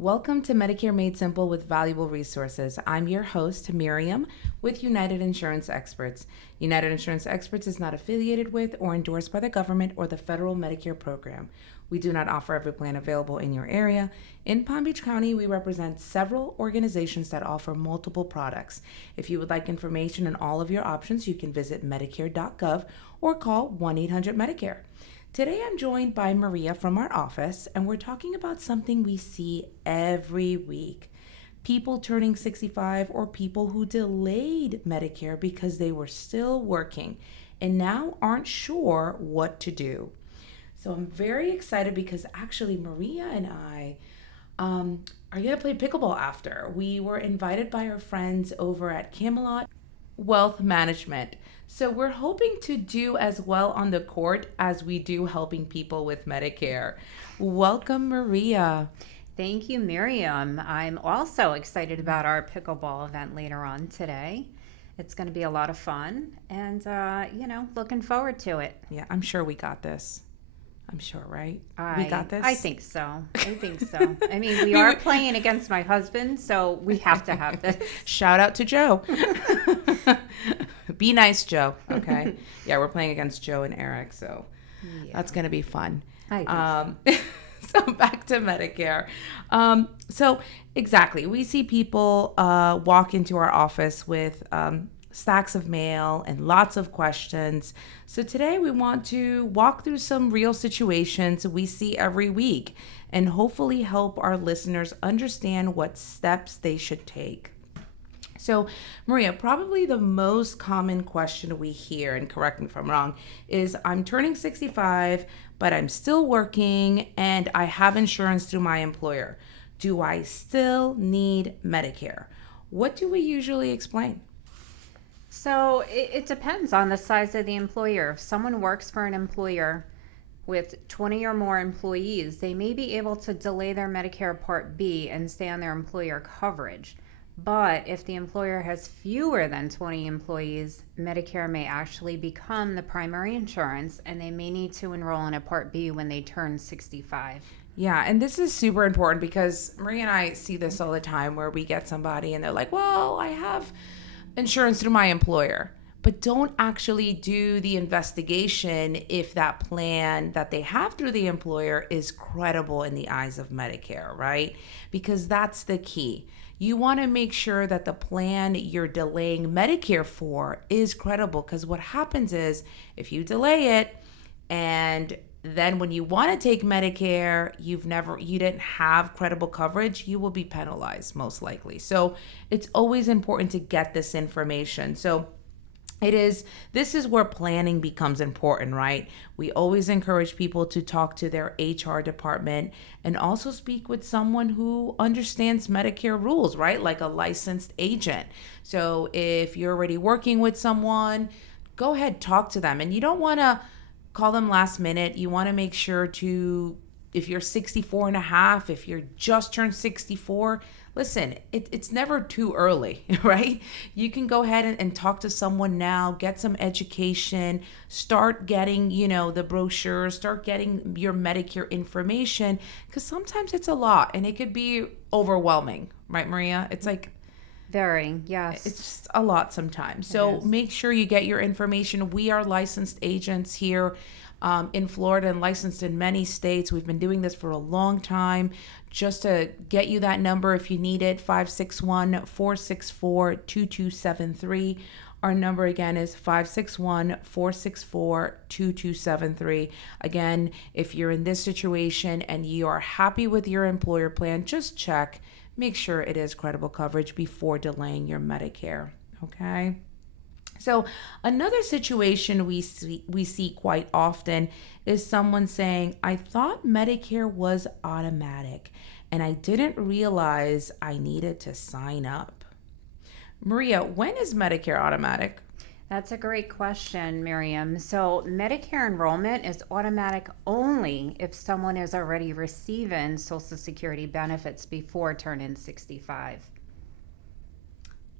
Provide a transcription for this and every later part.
Welcome to Medicare Made Simple with valuable resources. I'm your host, Miriam, with United Insurance Experts. United Insurance Experts is not affiliated with or endorsed by the government or the federal Medicare program. We do not offer every plan available in your area. In Palm Beach County, we represent several organizations that offer multiple products. If you would like information on all of your options, you can visit Medicare.gov or call 1-800-MEDICARE. Today I'm joined by Maria from our office, and we're talking about something we see every week. People turning 65 or people who delayed Medicare because they were still working and now aren't sure what to do. So I'm very excited because actually Maria and I are going to play pickleball after. We were invited by our friends over at Camelot Wealth Management. So we're hoping to do as well on the court as we do helping people with Medicare. Welcome, Maria. Thank you, Miriam. I'm also excited about our pickleball event later on today. It's going to be a lot of fun and, looking forward to it. Yeah, I'm sure we got this. I'm sure, right? We got this? I think so. I mean, we are playing against my husband, so we have to have this. Shout out to Joe. Be nice, Joe. Okay. Yeah, we're playing against Joe and Eric, so that's going to be fun. I think so back to Medicare. So exactly, we see people walk into our office with stacks of mail and lots of questions. So today we want to walk through some real situations we see every week and hopefully help our listeners understand what steps they should take. So, Maria, probably the most common question we hear, and correct me if I'm wrong, is I'm turning 65, but I'm still working and I have insurance through my employer. Do I still need Medicare? What do we usually explain? So it depends on the size of the employer. If someone works for an employer with 20 or more employees, they may be able to delay their Medicare Part B and stay on their employer coverage. But if the employer has fewer than 20 employees, Medicare may actually become the primary insurance and they may need to enroll in a Part B when they turn 65. Yeah, and this is super important because Maria and I see this all the time where we get somebody and they're like, well, I have insurance through my employer, but don't actually do the investigation if that plan that they have through the employer is credible in the eyes of Medicare, right? Because that's the key. You want to make sure that the plan you're delaying Medicare for is credible, because what happens is if you delay it and then when you want to take Medicare, you didn't have credible coverage, you will be penalized most likely. So it's always important to get this information. So this is where planning becomes important, right? We always encourage people to talk to their HR department and also speak with someone who understands Medicare rules, right? Like a licensed agent. So if you're already working with someone, go ahead, talk to them. And you don't want to call them last minute. You want to make sure if you're 64 and a half, if you're just turned 64, listen, it's never too early, right? You can go ahead and talk to someone now, get some education, start getting, the brochures, start getting your Medicare information, because sometimes it's a lot and it could be overwhelming, right, Maria? It's like, very, yes. It's just a lot sometimes. So make sure you get your information. We are licensed agents here in Florida and licensed in many states. We've been doing this for a long time. Just to get you that number if you need it, 561-464-2273. Our number again is 561-464-2273. Again, if you're in this situation and you are happy with your employer plan, just check. Make sure it is credible coverage before delaying your Medicare, okay? So another situation we see quite often is someone saying, I thought Medicare was automatic and I didn't realize I needed to sign up. Maria, when is Medicare automatic? That's a great question, Miriam. So Medicare enrollment is automatic only if someone is already receiving Social Security benefits before turning 65.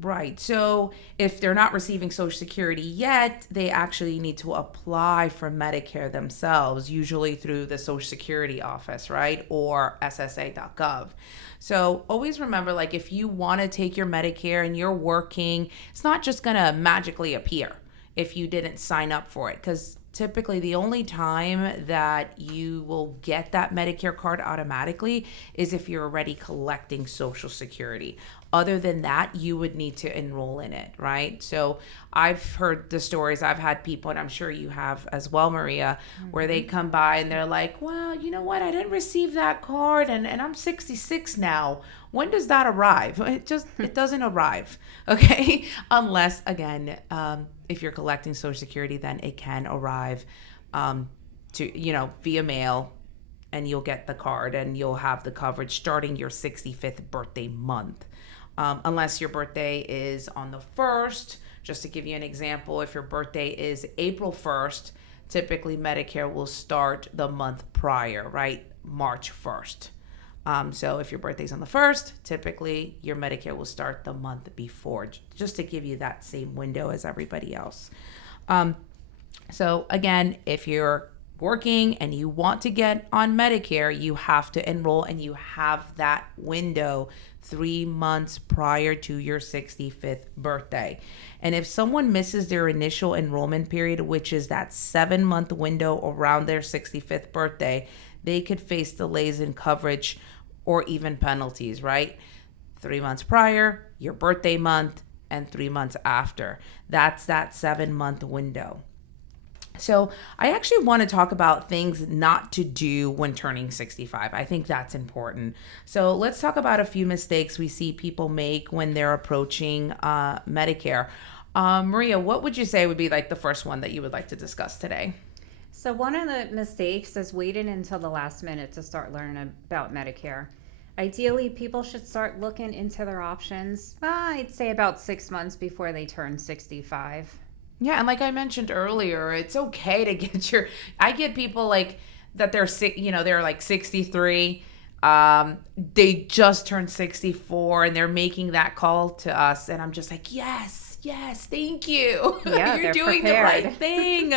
Right. So if they're not receiving Social Security yet, they actually need to apply for Medicare themselves, usually through the Social Security office, right? Or SSA.gov. So always remember, like, if you want to take your Medicare and you're working, it's not just going to magically appear if you didn't sign up for it. Because typically the only time that you will get that Medicare card automatically is if you're already collecting Social Security. Other than that, you would need to enroll in it, right? So I've heard the stories. I've had people, and I'm sure you have as well, Maria, where they come by and they're like, well, you know what? I didn't receive that card and I'm 66 now. When does that arrive? It doesn't arrive, okay? Unless, again, if you're collecting Social Security, then it can arrive via mail, and you'll get the card and you'll have the coverage starting your 65th birthday month. Unless your birthday is on the 1st. Just to give you an example, if your birthday is April 1st, typically Medicare will start the month prior, right? March 1st. So if your birthday's on the 1st, typically your Medicare will start the month before, just to give you that same window as everybody else. So again, if you're working and you want to get on Medicare, you have to enroll, and you have that window 3 months prior to your 65th birthday. And if someone misses their initial enrollment period, which is that 7-month window around their 65th birthday, they could face delays in coverage or even penalties, right? 3 months prior, your birthday month, and 3 months after. That's that 7-month window. So I actually want to talk about things not to do when turning 65. I think that's important. So let's talk about a few mistakes we see people make when they're approaching Medicare. Maria, what would you say would be like the first one that you would like to discuss today? So one of the mistakes is waiting until the last minute to start learning about Medicare. Ideally, people should start looking into their options, I'd say about 6 months before they turn 65. Yeah, and like I mentioned earlier, it's okay to get I get people like that they're like 63. They just turned 64 and they're making that call to us, and I'm just like, yes, thank you. Yeah, You're they're doing prepared. the right thing.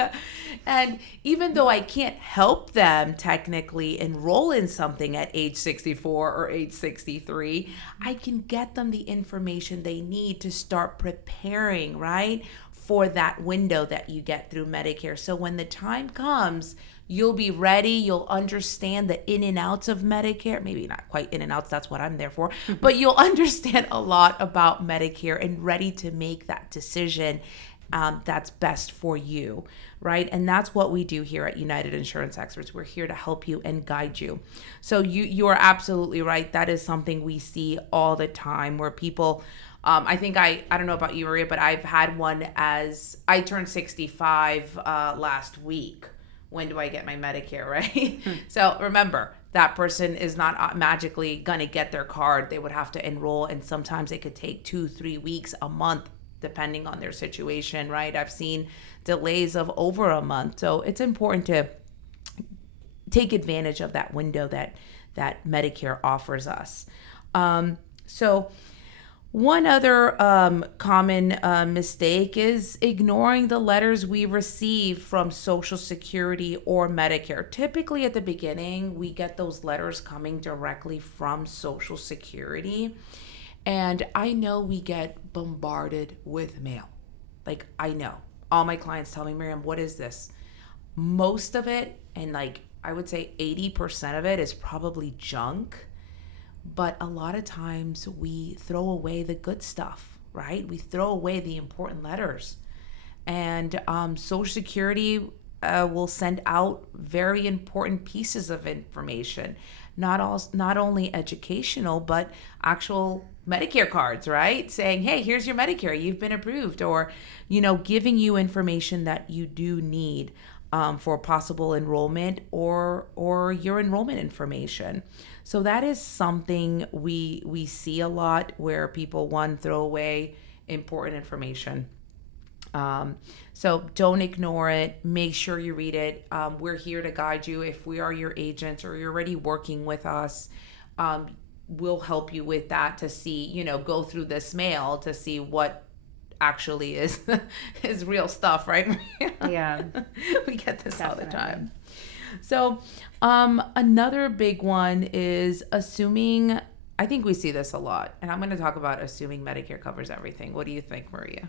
And even though I can't help them technically enroll in something at age 64 or age 63, I can get them the information they need to start preparing, right? For that window that you get through Medicare. So when the time comes, you'll be ready. You'll understand the in and outs of Medicare. Maybe not quite in and outs, that's what I'm there for. But you'll understand a lot about Medicare and ready to make that decision that's best for you, right? And that's what we do here at United Insurance Experts. We're here to help you and guide you. So you are absolutely right. That is something we see all the time where people... I think I don't know about you, Maria, but I've had one as I turned 65 last week. When do I get my Medicare, right? So remember, that person is not magically going to get their card. They would have to enroll, and sometimes it could take 2-3 weeks, a month, depending on their situation, right? I've seen delays of over a month. So it's important to take advantage of that window that Medicare offers us. So one other common mistake is ignoring the letters we receive from Social Security or Medicare. Typically at the beginning, we get those letters coming directly from Social Security. And I know we get bombarded with mail. Like, I know. All my clients tell me, Miriam, what is this? Most of it, and like I would say 80% of it, is probably junk. But a lot of times we throw away the good stuff, right? We throw away the important letters. And Social Security will send out very important pieces of information, not only educational, but actual Medicare cards, right? Saying, hey, here's your Medicare, you've been approved, or, giving you information that you do need for possible enrollment or your enrollment information. So that is something we see a lot where people, throw away important information. So don't ignore it. Make sure you read it. We're here to guide you. If we are your agents or you're already working with us, we'll help you with that to see, go through this mail to see what actually is real stuff, right? Yeah. We get this Definitely. all the time. So another big one is assuming, I think we see this a lot, and I'm going to talk about assuming Medicare covers everything. What do you think, Maria?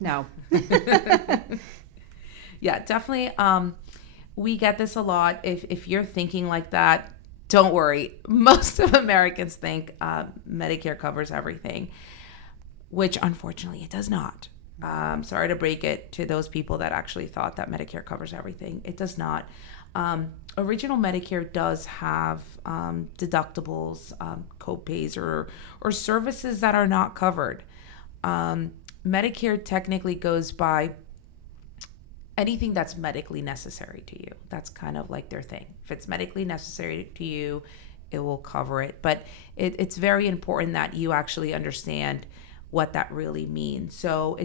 No. Yeah, definitely. We get this a lot. If you're thinking like that, don't worry. Most of Americans think Medicare covers everything, which unfortunately it does not. Sorry to break it to those people that actually thought that Medicare covers everything. It does not. Original Medicare does have deductibles, co-pays, or services that are not covered. Medicare technically goes by anything that's medically necessary to you. That's kind of like their thing. If it's medically necessary to you, it will cover it. But it's very important that you actually understand what that really means. So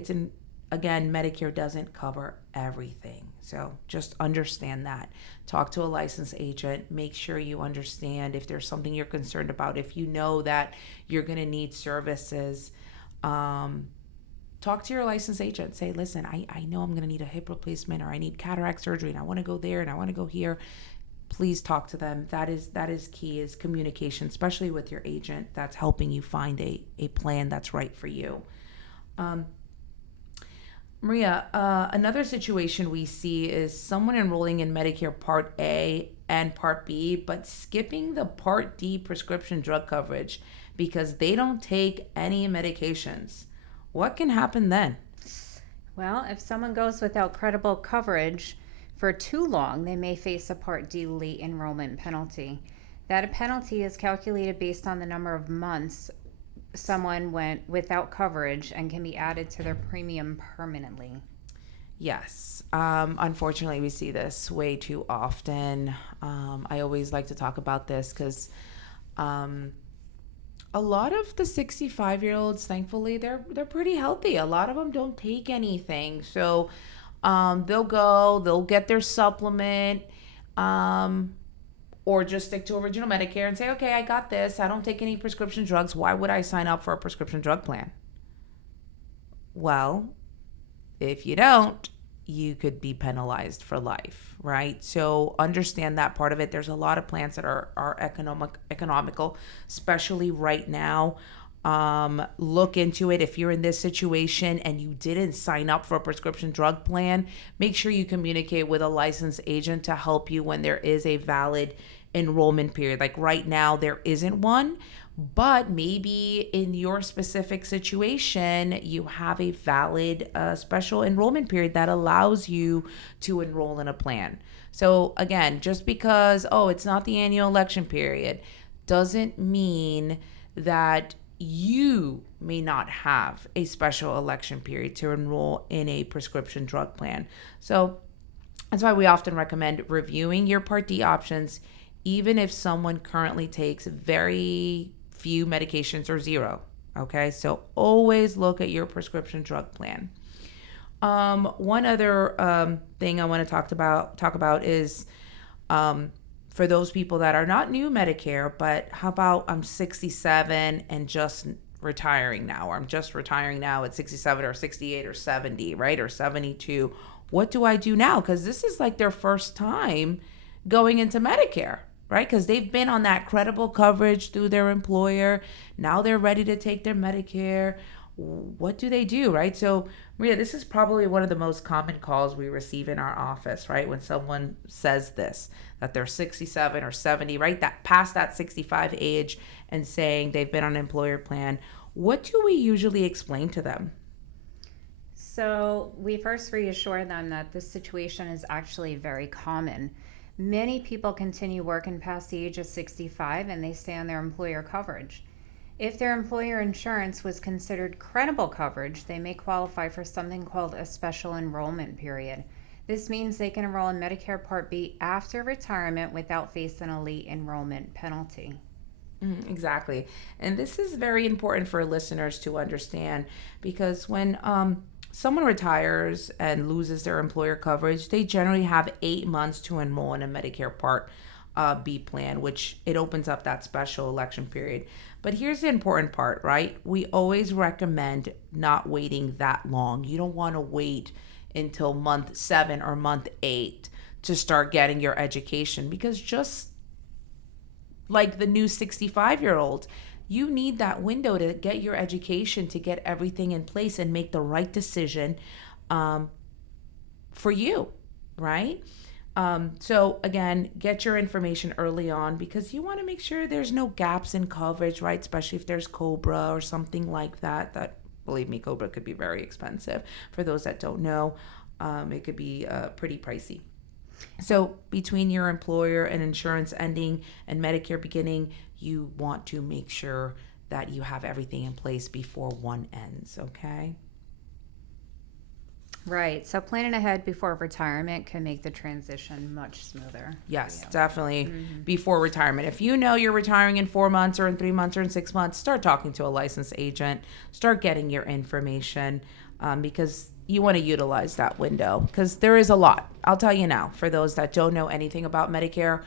again, Medicare doesn't cover everything. So just understand that. Talk to a licensed agent. Make sure you understand if there's something you're concerned about. If you know that you're going to need services, talk to your licensed agent. Say, listen, I know I'm going to need a hip replacement, or I need cataract surgery, and I want to go there and I want to go here. Please talk to them. That is key, is communication, especially with your agent that's helping you find a plan that's right for you. Maria, another situation we see is someone enrolling in Medicare Part A and Part B, but skipping the Part D prescription drug coverage because they don't take any medications. What can happen then? Well, if someone goes without credible coverage for too long, they may face a Part D late enrollment penalty. That penalty is calculated based on the number of months someone went without coverage and can be added to their premium permanently. Yes. Unfortunately, we see this way too often. I always like to talk about this because a lot of the 65-year-olds, thankfully, they're pretty healthy. A lot of them don't take anything. So they'll get their supplement, or just stick to original Medicare and say, okay, I got this. I don't take any prescription drugs. Why would I sign up for a prescription drug plan? Well, if you don't, you could be penalized for life, right? So understand that part of it. There's a lot of plans that are economical, especially right now. Look into it. If you're in this situation and you didn't sign up for a prescription drug plan, make sure you communicate with a licensed agent to help you when there is a valid enrollment period. Like right now, there isn't one, but maybe in your specific situation, you have a valid special enrollment period that allows you to enroll in a plan. So again, just because, it's not the annual election period, doesn't mean that you may not have a special election period to enroll in a prescription drug plan. So that's why we often recommend reviewing your Part D options, even if someone currently takes very few medications or zero. Okay, so always look at your prescription drug plan. One other thing I want to talk about is for those people that are not new Medicare, but how about I'm 67 and just retiring now, or I'm just retiring now at 67 or 68 or 70, right? Or 72. What do I do now? Because this is like their first time going into Medicare, right? Because they've been on that credible coverage through their employer. Now they're ready to take their Medicare. What do they do, right? So, Maria, this is probably one of the most common calls we receive in our office, right? When someone says this, that they're 67 or 70, right? That past that 65 age, and saying they've been on an employer plan. What do we usually explain to them? So we first reassure them that this situation is actually very common. Many people continue working past the age of 65 and they stay on their employer coverage. If their employer insurance was considered credible coverage, they may qualify for something called a special enrollment period. This means they can enroll in Medicare Part B after retirement without facing a late enrollment penalty. Exactly. And this is very important for listeners to understand, because when someone retires and loses their employer coverage, they generally have 8 months to enroll in a Medicare Part B plan, which it opens up that special election period. But here's the important part, right? We always recommend not waiting that long. You don't want to wait until month 7 or month 8 to start getting your education, because just like the new 65-year-old, you need that window to get your education, to get everything in place and make the right decision for you, right? So again, get your information early on, because you want to make sure there's no gaps in coverage, right? Especially if there's COBRA or something like that. That, believe me, COBRA could be very expensive. For those that don't know, it could be pretty pricey. So between your employer and insurance ending and Medicare beginning, you want to make sure that you have everything in place before one ends, okay? Right. So planning ahead before retirement can make the transition much smoother. Yes, definitely before retirement. If you know you're retiring in 4 months or in 3 months or in 6 months, start talking to a licensed agent. Start getting your information because you want to utilize that window, because there is a lot. I'll tell you now, for those that don't know anything about Medicare,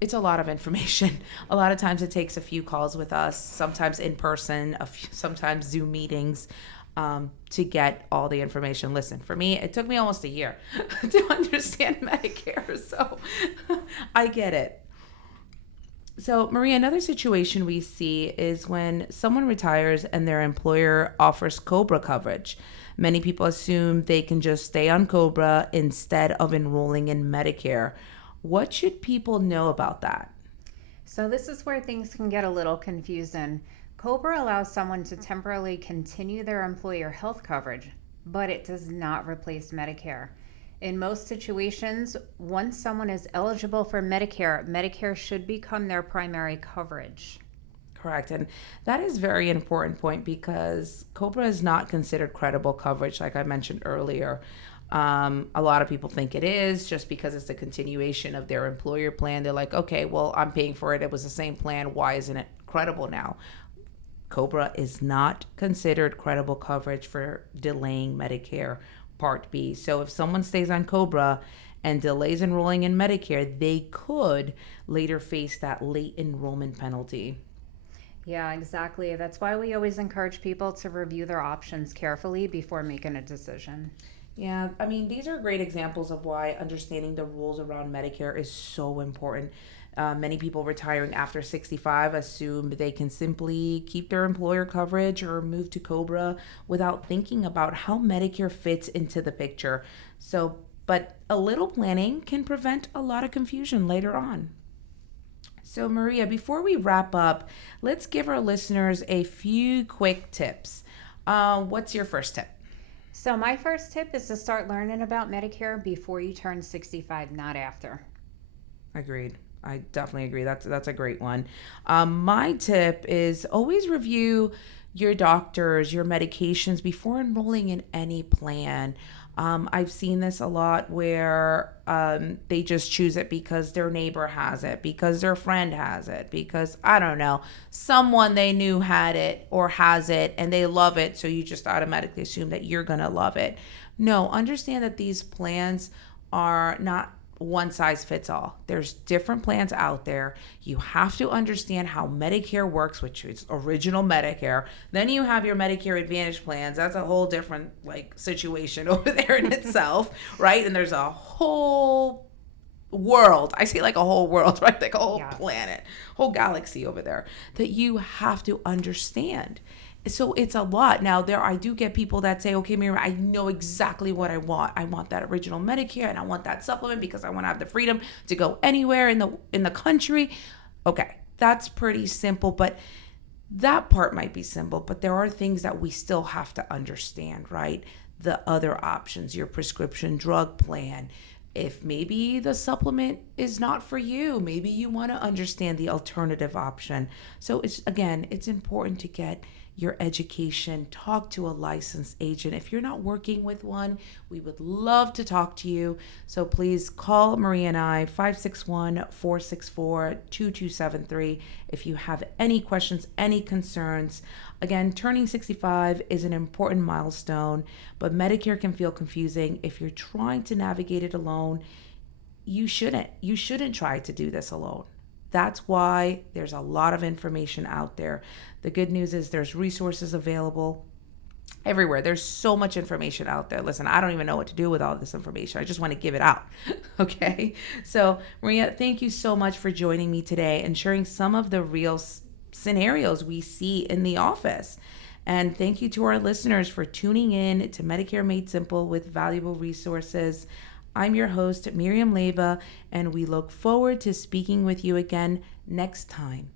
it's a lot of information. A lot of times it takes a few calls with us, sometimes in person, sometimes Zoom meetings, to get all the information. Listen, for me, it took me almost a year to understand Medicare, so I get it. So, Maria, another situation we see is when someone retires and their employer offers COBRA coverage. Many people assume they can just stay on COBRA instead of enrolling in Medicare. What should people know about that? So this is where things can get a little confusing. COBRA allows someone to temporarily continue their employer health coverage, but it does not replace Medicare. In most situations, once someone is eligible for Medicare, Medicare should become their primary coverage. Correct. And that is a very important point, because COBRA is not considered credible coverage, like I mentioned earlier. A lot of people think it is, just because it's a continuation of their employer plan. They're like, okay, well, I'm paying for it. It was the same plan. Why isn't it credible now? COBRA is not considered credible coverage for delaying Medicare Part B. So if someone stays on COBRA and delays enrolling in Medicare, they could later face that late enrollment penalty. Yeah, exactly. That's why we always encourage people to review their options carefully before making a decision. Yeah, I mean, these are great examples of why understanding the rules around Medicare is so important. Many people retiring after 65 assume they can simply keep their employer coverage or move to COBRA without thinking about how Medicare fits into the picture. So, but a little planning can prevent a lot of confusion later on. So, Maria, before we wrap up, let's give our listeners a few quick tips. What's your first tip? So my first tip is to start learning about Medicare before you turn 65, not after. Agreed. I definitely agree. That's a great one. My tip is always review your doctors, your medications before enrolling in any plan. I've seen this a lot where they just choose it because their neighbor has it, because their friend has it, because, I don't know, someone they knew had it or has it and they love it. So you just automatically assume that you're going to love it. No, understand that these plans are not one size fits all. There's different plans out there. You have to understand how Medicare works, which is original Medicare. Then you have your Medicare Advantage plans. That's a whole different situation over there in itself, right? And there's a whole world. I say like a whole world, right? Like a whole planet, whole galaxy over there that you have to understand. So it's a lot. Now, I do get people that say, okay, Miriam, I know exactly what I want. I want that original Medicare and I want that supplement because I want to have the freedom to go anywhere in the country. Okay, that's pretty simple, but that part might be simple, but there are things that we still have to understand, right? The other options, your prescription drug plan. If maybe the supplement is not for you, maybe you want to understand the alternative option. So it's important to get your education, talk to a licensed agent. If you're not working with one, we would love to talk to you. So please call Maria and I, 561-464-2273, if you have any questions, any concerns. Again, turning 65 is an important milestone, but Medicare can feel confusing if you're trying to navigate it alone. you shouldn't try to do this alone. That's why there's a lot of information out there. The good news is there's resources available everywhere. There's so much information out there. Listen, I don't even know what to do with all this information. I just want to give it out. Okay. So, Maria, thank you so much for joining me today and sharing some of the real scenarios we see in the office. And thank you to our listeners for tuning in to Medicare Made Simple with valuable resources. I'm your host, Miriam Leyva, and we look forward to speaking with you again next time.